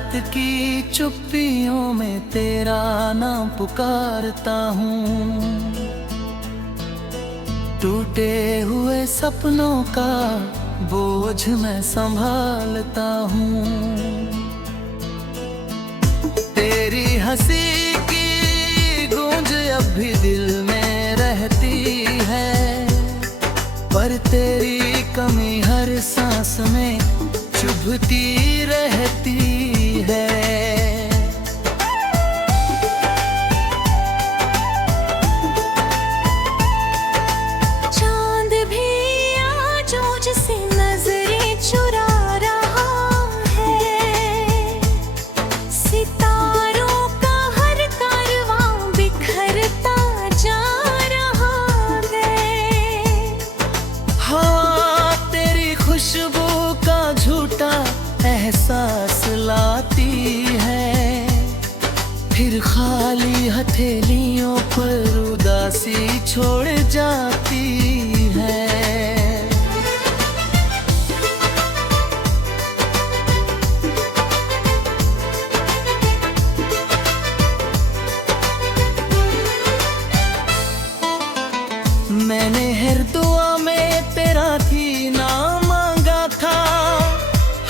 रात की चुप्पियों में तेरा नाम पुकारता हूँ। टूटे हुए सपनों का बोझ मैं संभालता हूँ। तेरी हंसी की गूंज अब भी दिल में रहती है, पर तेरी कमी हर सांस में चुभती रहती है। चांद भी आज से नजरें चुरा रहा है, सितारों का हर कारवां बिखरता जा रहा है। हाँ, तेरी खुशबू का झूठा एहसास लाती है, फिर खाली हथेलियों पर उदासी छोड़ जाती है। मैंने हर दुआ में तेरा थी ना मांगा था,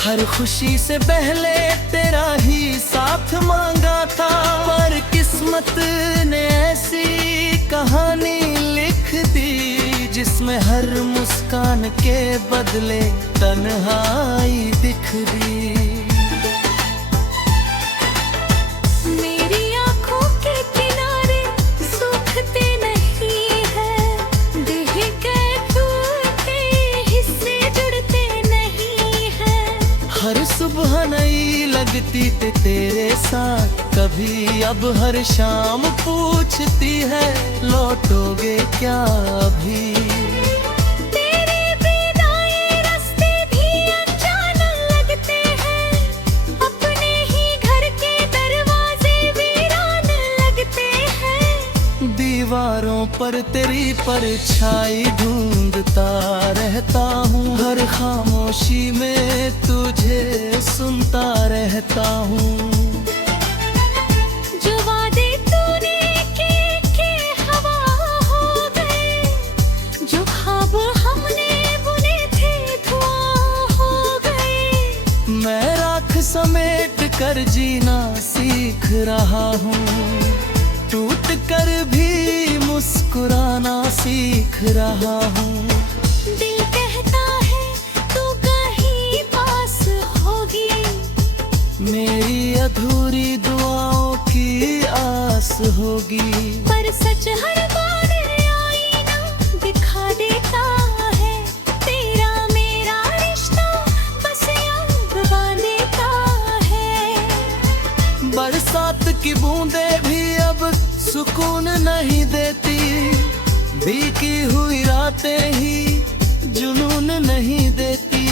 हर खुशी से पहले तेरा ही साथ मांगा था। पर किस्मत ने ऐसी कहानी लिख दी, जिसमें हर मुस्कान के बदले तन्हाई दिख दी। मेरी आँखों के किनारे सूखते नहीं हैं, देह के टूटे हिस्से जुड़ते नहीं हैं। हर सुबह नई लगती थी तेरे साथ, कभी अब हर शाम पूछती है लौटोगे क्या अभी। तेरे बिना ये रास्ते भी अनजान लगते हैं, अपने ही घर के दरवाजे वीरान लगते हैं। दीवारों पर तेरी परछाई ढूंढता रहता हूँ, हर खामोशी में तुझे सुनता रहता हूँ। जो वादे तूने के हवा हो गए, जो ख्वाब हमने बुने थे धुआं हो गए। मैं राख समेट कर जीना सीख रहा हूँ, टूट कर भी मुस्कुराना सीख रहा हूँ। दिल कहता है तू कहीं पास होगी, मेरी अधूरी दुआओं की आस होगी। पर सच हर बार आईना दिखा देता है, तेरा मेरा रिश्ता बस याद बांधता है। बरसात की बूंदें भी अब सुकून नहीं देती, भीगी हुई रातें ही जुनून नहीं देती।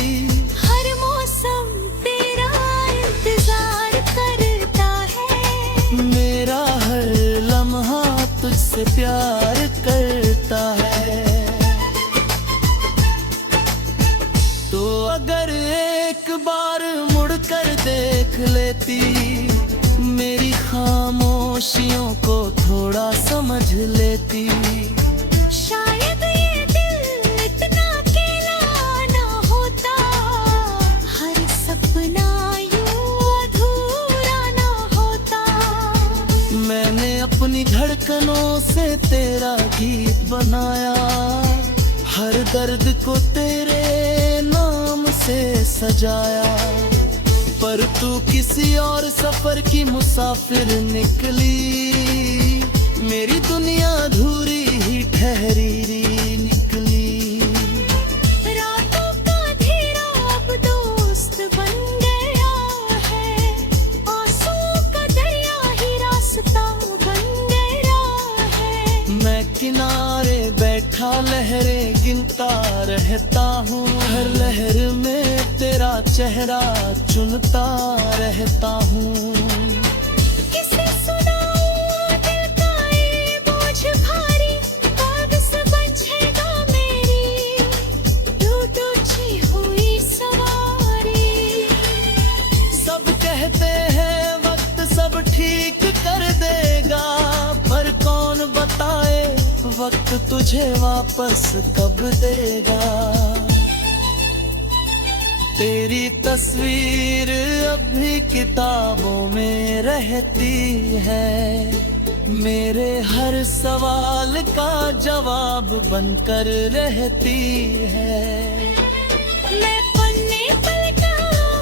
हर मौसम तेरा इंतजार करता है, मेरा हर लम्हा तुझसे प्यार करता है। तो अगर एक बार मुड़कर देख लेती, मेरी खामोशियों को थोड़ा समझ लेती। शायद ये दिल इतना अकेला ना होता, हर सपना यूं अधूरा ना होता। मैंने अपनी धड़कनों से तेरा गीत बनाया, हर दर्द को तेरे नाम से सजाया। पर तू किसी और सफर की मुसाफिर निकली, मेरी दुनिया अधूरी ही ठहरी निकली। रातों का अंधेरा अब दोस्त बन गया है, आंसुओं का दरिया ही रास्ता बन गया है। मैं किनारे बैठा लहरें गिनता रहता हूँ, हर लहर में तेरा चेहरा चुनता रहता हूँ। किसे सुनाऊं दिल का ये बोझ भारी, कब से बचेगा मेरी टूटी हुई सवारी। सब कहते वक्त तुझे वापस कब देगा। तेरी तस्वीर अब भी किताबों में रहती है, मेरे हर सवाल का जवाब बनकर रहती है। मैं पन्ने पलटा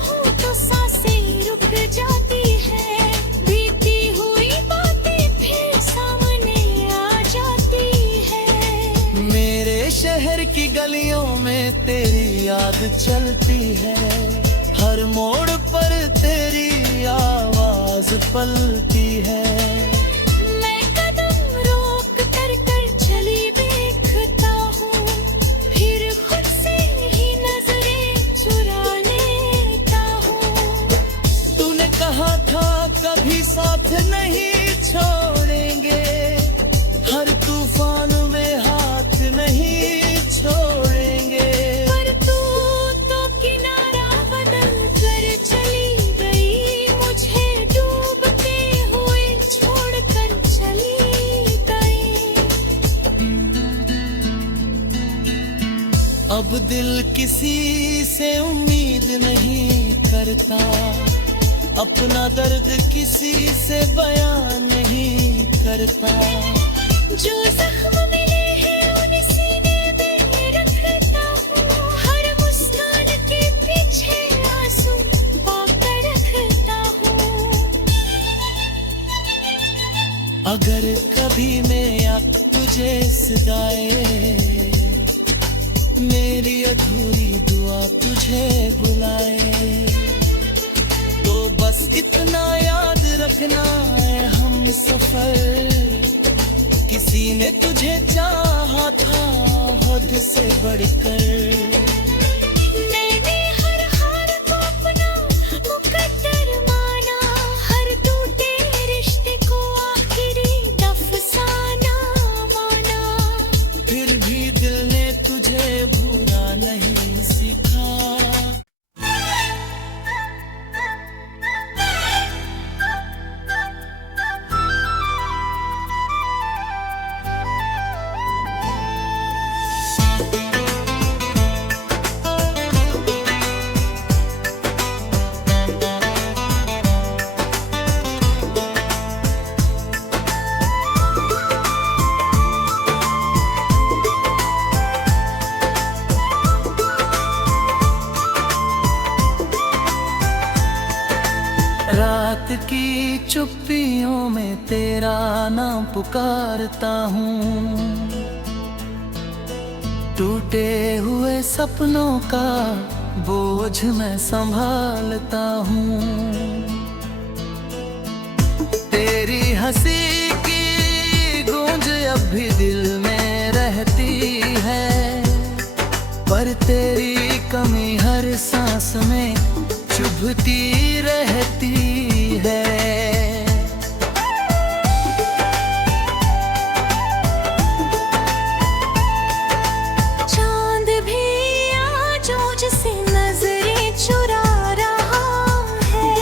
हूँ तो सांसें रुक जाती है, बीती हुई बातें फिर सामने आ जाती है। मेरे शहर की गलियों में तेरी याद चलती है, हर मोड़ पर तेरी आवाज पलती है। मैं कदम रोक कर चली देखता हूँ, फिर खुद से ही नजरें चुरा लेता हूँ। तूने कहा था कभी साथ नहीं छोड़ेंगे, हर तूफान में हाथ नहीं छोड़ेंगे। पर तू तो किनारा बदल कर चली गई, मुझे डूबते हुए छोड़कर चली गई। अब दिल किसी से उम्मीद नहीं करता, अपना दर्द किसी से बयान नहीं करता। जो जख्म मिले हैं उन्हें सीने में रखता हूँ, हर मुस्कान के पीछे आंसू पाकर रखता हूँ। अगर कभी मैं तुझे सदाए, मेरी अधूरी दुआ तुझे बुलाए, तो बस इतना याद रखना है हम सफर, किसी ने तुझे चाहा था हद से बढ़कर। मैंने हर हार को अपना मुकद्दर माना, हर टूटे रिश्ते को आखिरी अफसाना माना। फिर भी दिल ने तुझे भूला नहीं सीखा। रात की चुप्पियों में तेरा नाम पुकारता हूँ, टूटे हुए सपनों का बोझ मैं संभालता हूँ। तेरी हंसी की गूंज अब भी दिल में रहती है, पर तेरी कमी हर सांस में चुभती रहती है। चांद भी आज मुझसे नजरें चुरा रहा है,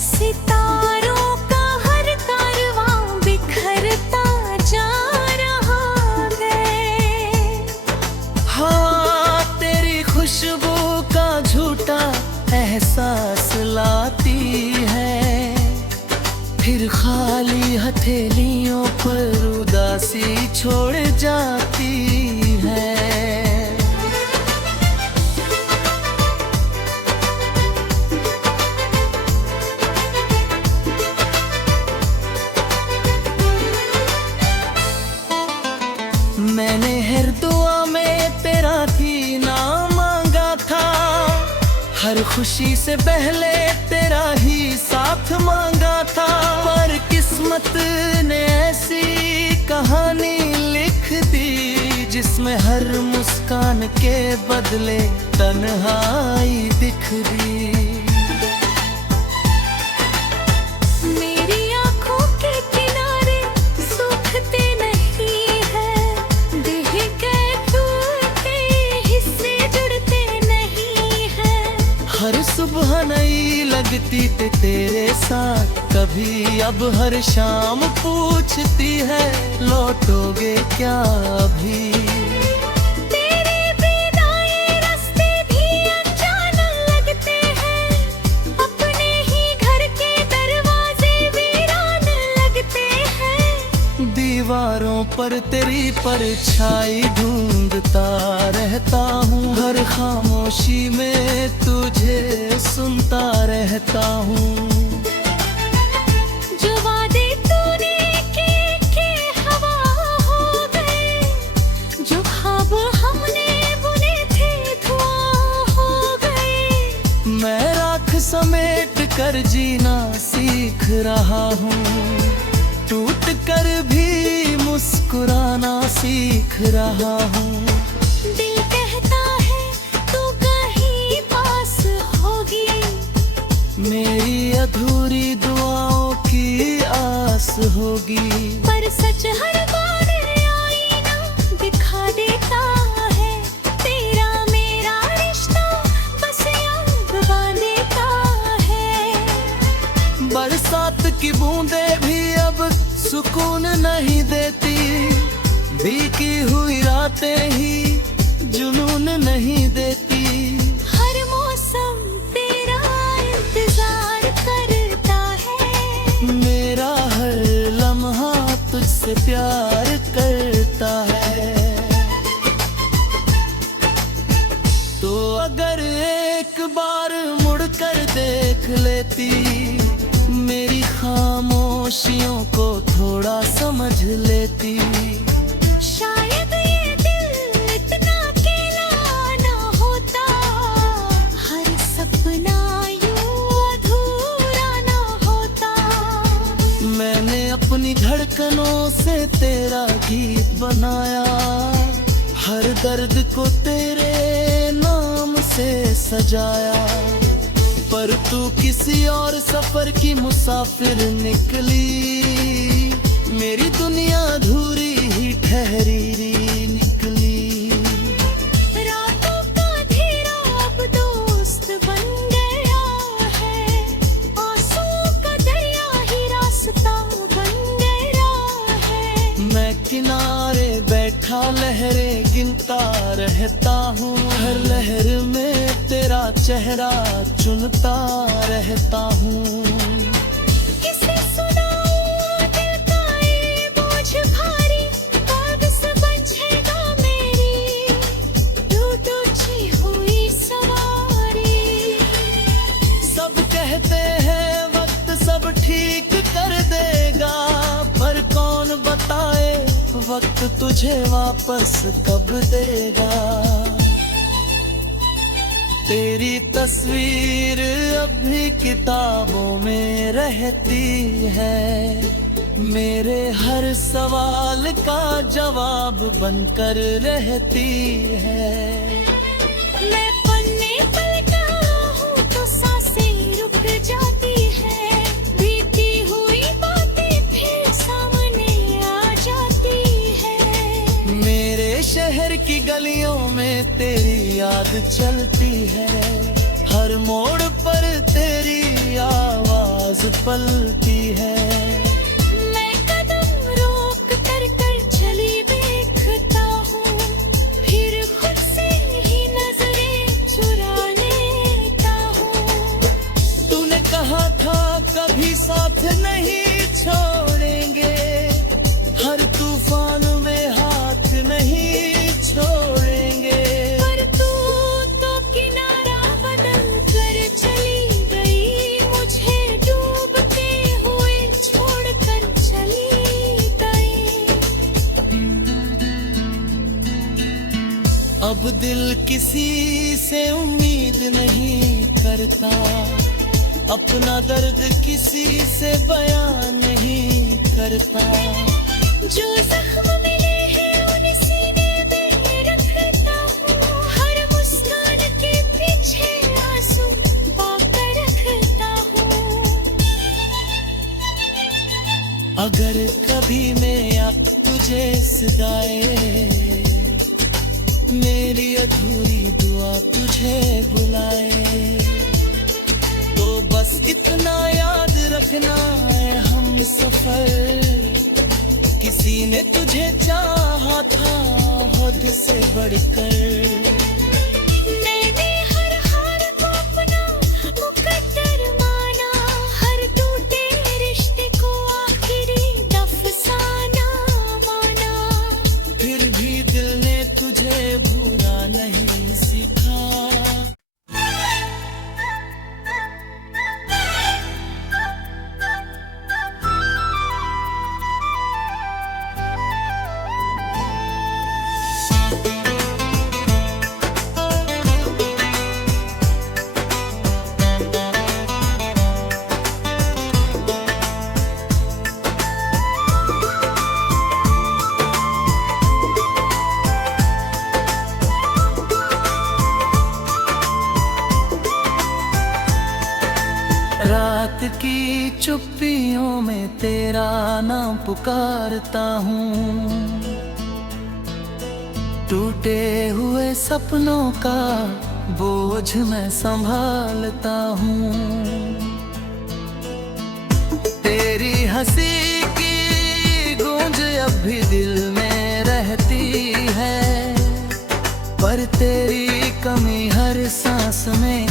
सितारों का हर कारवां बिखरता जा रहा है। हाँ, तेरी खुशबू का झूठा एहसास लाती है, फिर खाली हथेलियों पर उदासी छोड़ जाती है। मैंने हर दुआ में तेरा थी ना मांगा था, हर खुशी से पहले तेरा ही साथ मांगा था। पर किस्मत ने ऐसी कहानी लिख दी, जिसमें हर मुस्कान के बदले तन्हाई दिख दी। मेरी आँखों के किनारे सूखते नहीं हैं, देह के टूटे हिस्से जुड़ते नहीं हैं। हर सुबह नई लगती थी तेरे साथ कभी, अब हर शाम पूछती है लौटोगे क्या अभी। तेरे बिना ये रास्ते भी अनजान लगते हैं, अपने ही घर के दरवाजे वीरान लगते हैं। दीवारों पर तेरी परछाई ढूंढता रहता हूँ, हर खामोशी में तुझे सुनता रहता हूँ। जो वादे तूने के हवा हो गए, जो ख्वाब हमने बुने थे धुआं हो गए। मैं राख समेट कर जीना सीख रहा हूँ, टूट कर भी मुस्कुराना सीख रहा हूँ। दिल कहता है तू कहीं पास होगी, मेरी अधूरी दुआओं की आस होगी। पर सच हर बार आईना दिखा देता है, तेरा मेरा रिश्ता बस याद बांधता है। बरसात की बूंदें भी अब सुकून नहीं देती, भीगी हुई रातें ही जुनून नहीं देती। हर मौसम तेरा इंतजार करता है, मेरा हर लम्हा तुझसे प्यार करता है। तो अगर एक बार मुड़कर देख लेती, मेरी खामोशियों को थोड़ा समझ लेती। शायद ये दिल इतना अकेला ना होता, हर सपना यूं अधूरा ना होता। मैंने अपनी धड़कनों से तेरा गीत बनाया, हर दर्द को तेरे नाम से सजाया। पर तू किसी और सफर की मुसाफिर निकली, मेरी दुनिया अधूरी ही ठहरी निकली। रातों का अंधेरा अब दोस्त बन गया है, आंसुओं का दरिया ही रास्ता बन गया है। मैं किनारे बैठा लहरें गिनता रहता हूँ, हर लहर में तेरा चेहरा चुनता रहता हूँ। किसे सुनाऊं दिल का ये बोझ भारी, कब समझेगा मेरी टूटी हुई सवारी। सब कहते हैं वक्त सब ठीक कर देगा, पर कौन बताए वक्त तुझे वापस कब देगा। तेरी तस्वीर अब भी किताबों में रहती है, मेरे हर सवाल का जवाब बनकर रहती है। मैं पन्ने पलटा हूँ तो सांसें रुक जाती है, बीती हुई बातें फिर सामने आ जाती है। मेरे शहर की गलियों में तेरी याद चलती है, हर मोड़ पर तेरी आवाज पलती है। मैं कदम रोक कर चली देखता हूँ, फिर खुद से ही नजरें चुरा लेता हूँ। तूने कहा था कभी साथ नहीं छोड़ेंगे, हर तूफान में हाथ नहीं छोड़ेंगे। पर तू तो किनारा बदल कर चली गई, मुझे डूबते हुए छोड़कर चली गई। अब दिल किसी से उम्मीद नहीं करता, अपना दर्द किसी से बयान नहीं करता। जो जख्म मिले हैं उन्हें सीने में रखता हूँ, हर मुस्कान के पीछे आंसू पाकर रखता हूँ। अगर कभी मैं तुझे सदाए, मेरी अधूरी दुआ तुझे बुलाए, तो बस देखना है हम सफर, किसी ने तुझे चाहा था हद से बढ़कर। मैंने हर हार को अपना मुकद्दर माना, हर टूटे रिश्ते को आखिरी अफसाना माना। फिर भी दिल ने तुझे भूला नहीं सीखा। रात की चुप्पियों में तेरा नाम पुकारता हूँ, टूटे हुए सपनों का बोझ मैं संभालता हूँ। तेरी हंसी की गूंज अब भी दिल में रहती है, पर तेरी कमी हर सांस में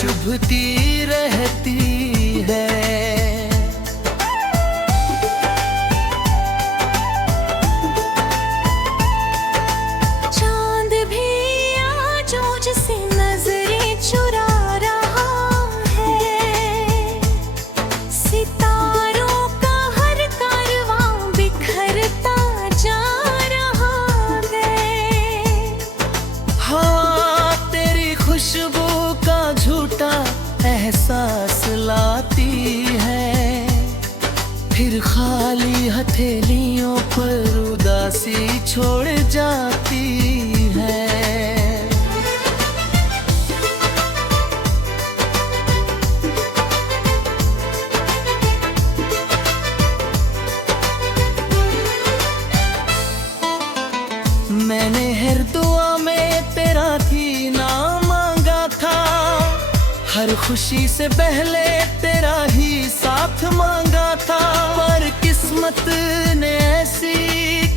चुभती रहती है। चांद भी आज से नजरें चुरा रहा है, सितारों का हर कारवां बिखरता जा रहा है। हाँ, तेरी खुशबू का झूठा एहसास लाती है, फिर खाली हथेलियों पर उदासी छोड़ जाती है। मैंने हर दुआ में तेरा थी ना मांगा था, हर खुशी से पहले तेरा ही साथ मांगा था। पर किस्मत ने ऐसी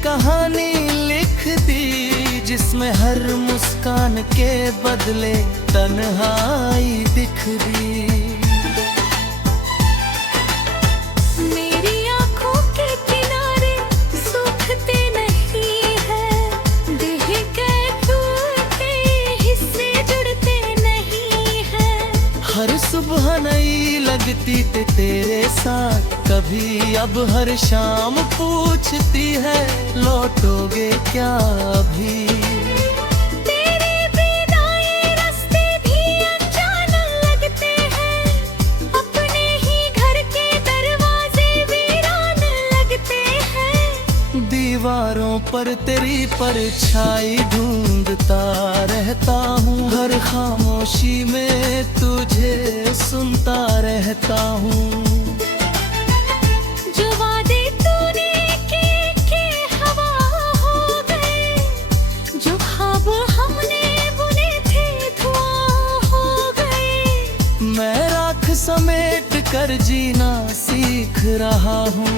कहानी लिख दी, जिसमें हर मुस्कान के बदले तन्हाई दिख दी। मेरी आँखों के किनारे सूखते नहीं हैं, देह के टूटे हिस्से जुड़ते नहीं हैं। हर सुबह नई लगती थी तेरे साथ, कभी अब हर शाम पूछती है लौटोगे क्या अभी। तेरे बिना ये रास्ते भी अनजान लगते हैं, अपने ही घर के दरवाजे वीरान लगते हैं। दीवारों पर तेरी परछाई ढूंढता रहता हूँ, हर खामोशी में तुझे सुनता रहता हूँ। जो वादे तूने के हवा हो गए, जो ख्वाब हमने बुने थे धुआं हो गए। मैं राख समेट कर जीना सीख रहा हूँ,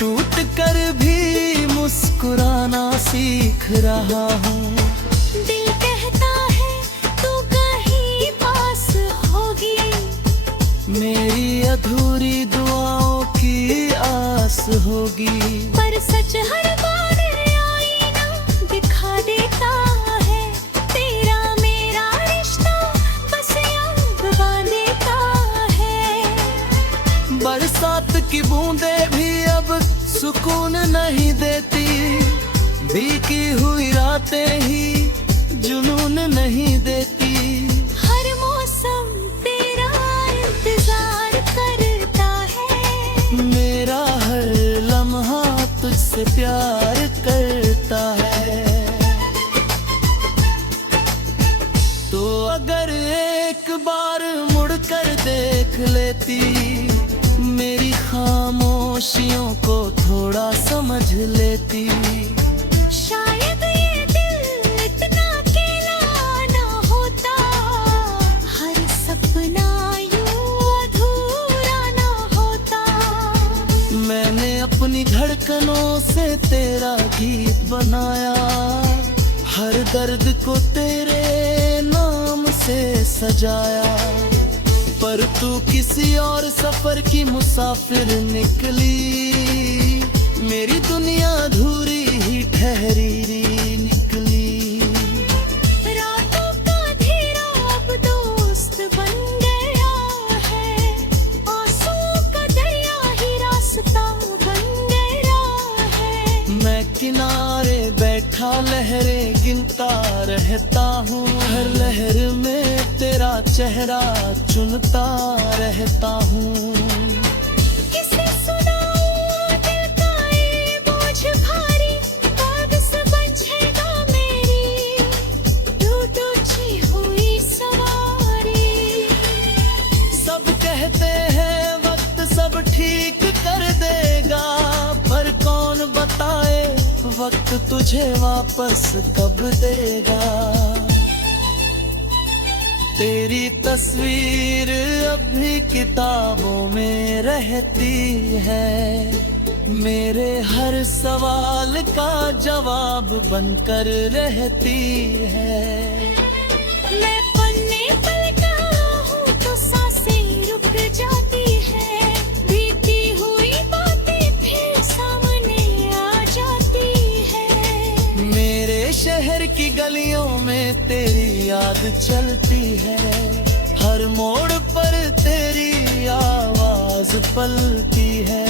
टूट कर भी मुस्कुराना सीख रहा हूँ। दिल कहता है तू कहीं पास होगी, मेरी अधूरी दुआओं की आस होगी। पर सच हर बार आईना दिखा देता है, तेरा मेरा रिश्ता बस याद बांधता है। बरसात की बूंदें भी अब सुकून नहीं देती, भीगी हुई रातें ही जुनून नहीं देती। हर मौसम तेरा इंतजार करता है, मेरा हर लम्हा तुझसे प्यार करता है। तो अगर एक बार मुड़कर देख लेती, मेरी खामोशियों को थोड़ा समझ लेती। शायद ये दिल इतना अकेला ना होता, हर सपना यूं अधूरा ना धड़कनों से तेरा गीत बनाया, हर दर्द को तेरे नाम से सजाया। पर तू किसी और सफर की मुसाफिर निकली, मेरी दुनिया अधूरी ही ठहरी निकली। रातों का अंधेरा अब दोस्त बन गया है, आंसुओं का दरिया ही रास्ता बन गया है। मैं किनारे बैठा लहरें गिनता रहता हूँ, हर लहर में तेरा चेहरा चुनता रहता हूँ। किसे सुनाऊं दिल का ये बोझ भारी, कब से बचेगा मेरी टूटी हुई सवारी। सब कहते हैं वक्त सब ठीक कर देगा, पर कौन बताए वक्त तुझे वापस कब देगा। तेरी तस्वीर अब भी किताबों में रहती है, मेरे हर सवाल का जवाब बनकर रहती है। मैं पन्ने पलटा हूँ तो सांसें रुक जाती है, बीती हुई बातें फिर सामने आ जाती है। मेरे शहर की गलियों में तेरी याद चलती है, हर मोड़ पर तेरी आवाज पलती है।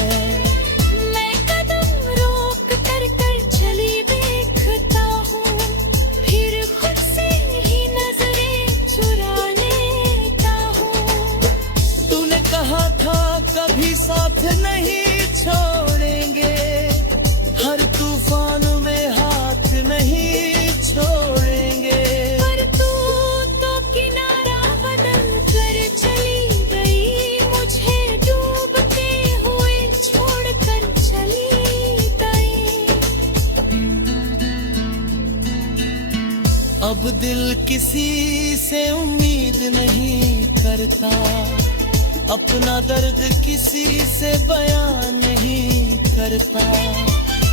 मैं कदम रोक कर चली देखता हूँ, फिर खुद से ही नजरें चुरा लेता हूँ। तूने कहा था कभी साथ नहीं छोड़ेंगे, हर तूफान में हाथ नहीं छोड़ेंगे। पर तू तो किनारा बदल कर चली गई, मुझे डूबते हुए छोड़ कर चली गई। अब दिल किसी से उम्मीद नहीं करता, अपना दर्द किसी से बयान नहीं करता।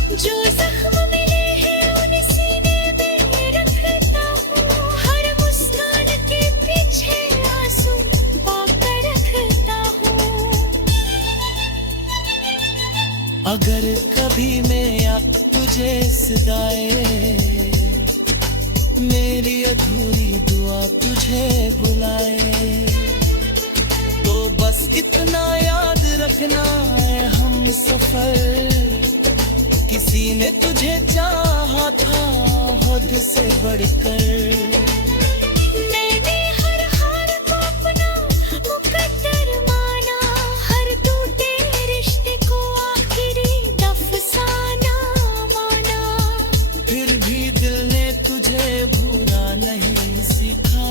जो जख्म मिले हैं उन्हें सीने में रखता हूँ, हर मुस्कान के पीछे आंसू पाकर रखता हूँ। अगर कभी मैं तुझे सदाए, मेरी अधूरी दुआ तुझे बुलाए, तो बस इतना याद रखना है हम सफर, किसी ने तुझे चाहा था हद से बढ़कर। मैंने हर हार को अपना मुकद्दर माना, हर टूटे रिश्ते को आखिरी अफसाना माना। फिर भी दिल ने तुझे भूला नहीं सीखा।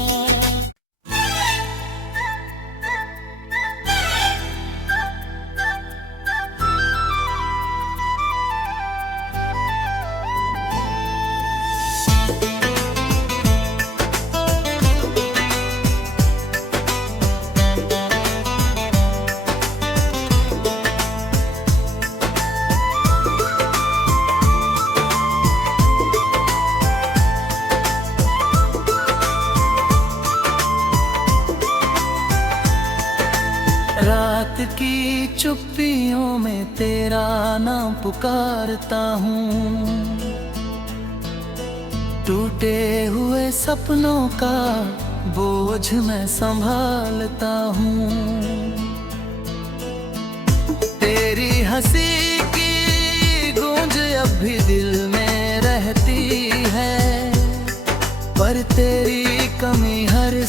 रात की चुप्पियों में तेरा नाम पुकारता हूँ, टूटे हुए सपनों का बोझ मैं संभालता हूँ। तेरी हंसी की गूंज अब भी दिल में रहती है, पर तेरी कमी हर